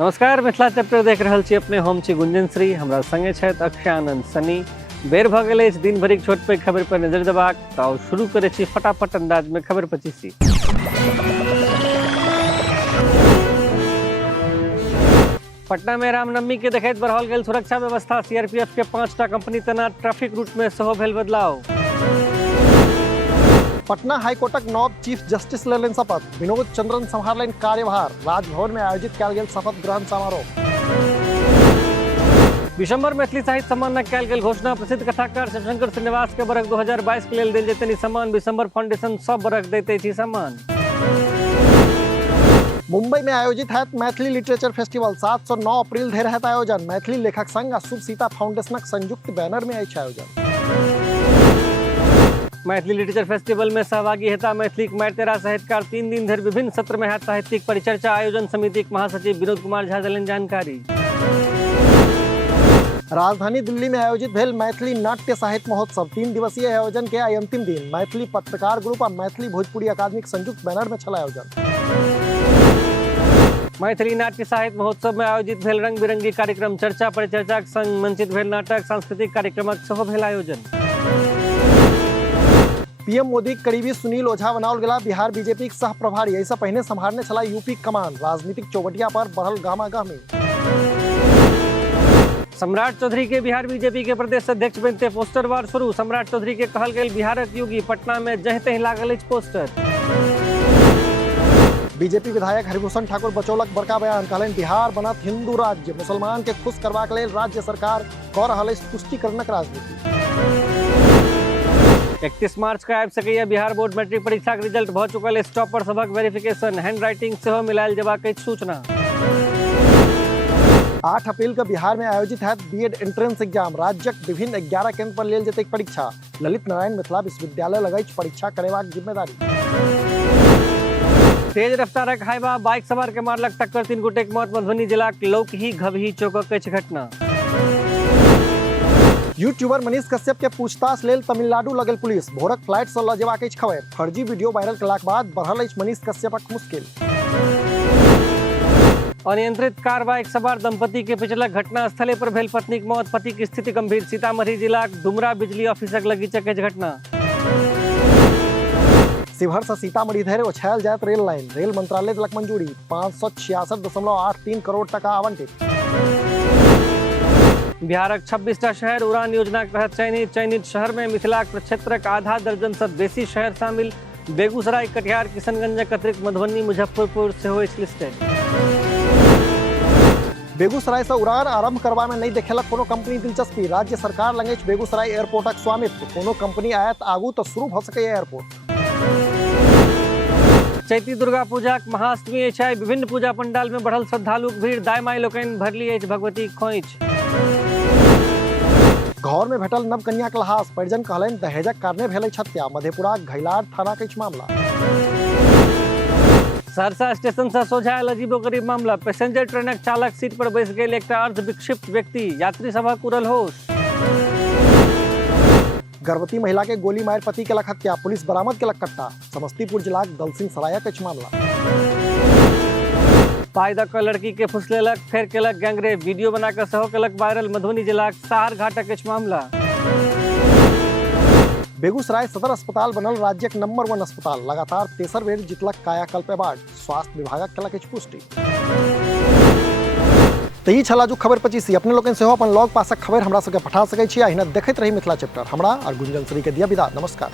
नमस्कार, मिथिला चैप्टर देख रहल छी। अपने हम छी गुंजन श्री, हमरा संगे छथि अक्षय आनंद सनी। बेर भ गेल अछि दिन भरिक छोट पैघ खबर पर नजर देबाक, तऽ शुरू करे छी फटाफट अंदाज में खबर 25। पटना में रामनवमी के देखैत बढ़ाओल गेल सुरक्षा व्यवस्था, सीआरपीएफ के 5टा कंपनी तैनात, ट्रैफिक रूट में सेहो भेल बदलाव। पटना हाईकोर्टक नव चीफ जस्टिस लेलनि शपथ, विनोद चंद्रन संभारलनि कार्यभार, राजभवन में आयोजित कयल गेल शपथ ग्रहण समारोह। विशंबर मैथिली साहित्य सम्मान कयल गेल घोषणा, प्रसिद्ध कथाकार शिवशंकर श्रीनिवास के बरख 2022 के लेल देल जेतनि सम्मान, विशंबर फाउंडेशन सब बरख दैत अछि सम्मान। मुंबई में आयोजित हैत मैथिली लिटरेचर फेस्टिवल, 7 से 9 अप्रैल धरि हैत आयोजन, मैथिली लेखक संघ आ शुभ सीता फाउंडेशनक संयुक्त बैनर में अछि आयोजन। मैथिली लिटरेचर फेस्टिवल में सहभागी हेता मैथिली मारितेरा साहित्यकार, 3 दिन धरि विभिन्न सत्र में हैत साहित्यिक परिचर्चा, आयोजन समिति के महासचिव विनोद कुमार झा देलनि जानकारी। राजधानी दिल्ली में आयोजित भेल मैथिली नाट्य साहित्य महोत्सव, 3 दिवसीय आयोजन के आइ अंतिम दिन, मैथिली पत्रकार ग्रुप आ मैथिली भोजपुरी अकादमिक संयुक्त बैनर में छल आयोजन। मैथिली नाट्य साहित्य महोत्सव में आयोजित भेल रंग बिरंगी कार्यक्रम, चर्चा परिचर्चा के संग मंचित भेल नाटक, सांस्कृतिक कार्यक्रमक सेहो भेल आयोजन। पीएम मोदी करीबी सुनील ओझा बनाओल गेला बिहार बीजेपी के सह प्रभारी, ऐसा पहले संभालने चला यूपी कमान, राजनीतिक चौबटिया पर बढ़ल गामागामी। सम्राट चौधरी के बिहार बीजेपी के प्रदेश अध्यक्ष बनते पोस्टर वार शुरू, सम्राट चौधरी के कहल गेल बिहारक युगी, पटना में जहीं तहीं लागल अछि पोस्टर। बीजेपी विधायक हरिभूषण ठाकुर बचौलक बड़का बयान, कहलनि बिहार बनत हिंदू राज्य, मुसलमान के खुश करबाक लेल राज्य सरकार कऽ रहल अछि तुष्टिकरणक राजनीति। 31 मार्च के आबि सकैया बिहार बोर्ड मैट्रिक परीक्षा के रिजल्ट, भ चुकल अछि टॉपर सभक वेरिफिकेशन, हैंड राइटिंग सेहो मिलायल जेबाक अछि सूचना। 8 अप्रैल के बिहार में आयोजित हैत बीएड एंट्रेंस एग्जाम, राज्यक विभिन्न 11 केंद्र पर लेल जेतै परीक्षा, ललित नारायण मिथिला विश्वविद्यालय लगै परीक्षा करेबाक जिम्मेदारी। तेज रफ्तारक हाईवा बाइक सवार के मारलक टक्कर, 3 गोटेक मौत, मधुबनी जिलाक लौकही घबही चौकक अछि घटना। यूट्यूबर मनीष कश्यप के पूछताछ लेल तमिलनाडु लगल पुलिस, भोरक फ्लाइट से लऽ जेबाक अछि खबर, फर्जी वीडियो वायरल केलाक बाद बढ़ल अछि मनीष कश्यपक मुश्किल। अनियंत्रित कार बाइक सवार दंपति के पिछलक, घटना स्थले पर भेल पत्नीक मौत, पति की स्थिति गंभीर, सीतामढ़ी जिलाक डुमरा बिजली ऑफिसक लगीचक अछि घटना। शिवहर से सीतामढ़ी धरि ओछायल जायत रेल लाइन, रेल मंत्रालय देलक मंजूरी, 566.83 करोड़ टका आवंटित। बिहारक 26टा शहर उड़ान योजना के तहत चयनित, चयनित शहर में मिथिलाक प्रक्षेत्रक आधा दर्जन से बेसी शहर शामिल, बेगूसराय, कटिहार, किशनगंजक अतिरिक्त मधुबनी, मुजफ्फरपुर सेहो अछि लिस्टेड। बेगूसराय से उड़ान आरंभ करबा में नहीं देखेलक कोनो कंपनी दिलचस्पी, राज्य सरकार लग अछि बेगूसराय एयरपोर्टक स्वामित्व, कोनो कंपनी आयत आगू तो शुरू भ सकैया एयरपोर्ट। चैती दुर्गा पूजाक महाअष्टमी अछि आइ, विभिन्न पूजा पंडाल में बढ़ल श्रद्धालुक भीड़, दाई माई लोकनि भरली अछि भगवती खोइछ। घर में भेटल नव कन्या के लहास, परिजन कहलनि दहेजक कारणे भेलै हत्या, मधेपुरा घैलार थाना के मामला। सहरसा स्टेशन से सोझा अजीबोगरीब मामला, पैसेंजर ट्रेनक चालक सीट पर बैस गेल एकटा अर्ध विक्षिप्त व्यक्ति, यात्री सभक उड़ल होश। गर्भवती महिला के गोली मार पति केलक हत्या, पुलिस बरामद केलक कट्टा, समस्तीपुर जिलाक दलसिंह सरायक अछि मामला। पाई द क लड़की के फुसलेलक, फेर केलक गैंगरेप, वीडियो बना कर सेहो केलक वायरल, मधुबनी जिलाक साहर घाटक अछि मामला। बेगूसराय सदर अस्पताल बनल राज्यक नंबर 1 अस्पताल, लगातार तेसर बेर जितलक कायाकल्प अवार्ड, स्वास्थ्य विभागक केलक अछि पुष्टि। तो ई छला जो खबर 25, अपने लोगन सेहो अपन लॉग पासक खबर हमरा सबके पठा सकै छी, अहिना देखैत रही मिथिला चैप्टर, हमरा और गुंजन श्री के दिया विदा, नमस्कार।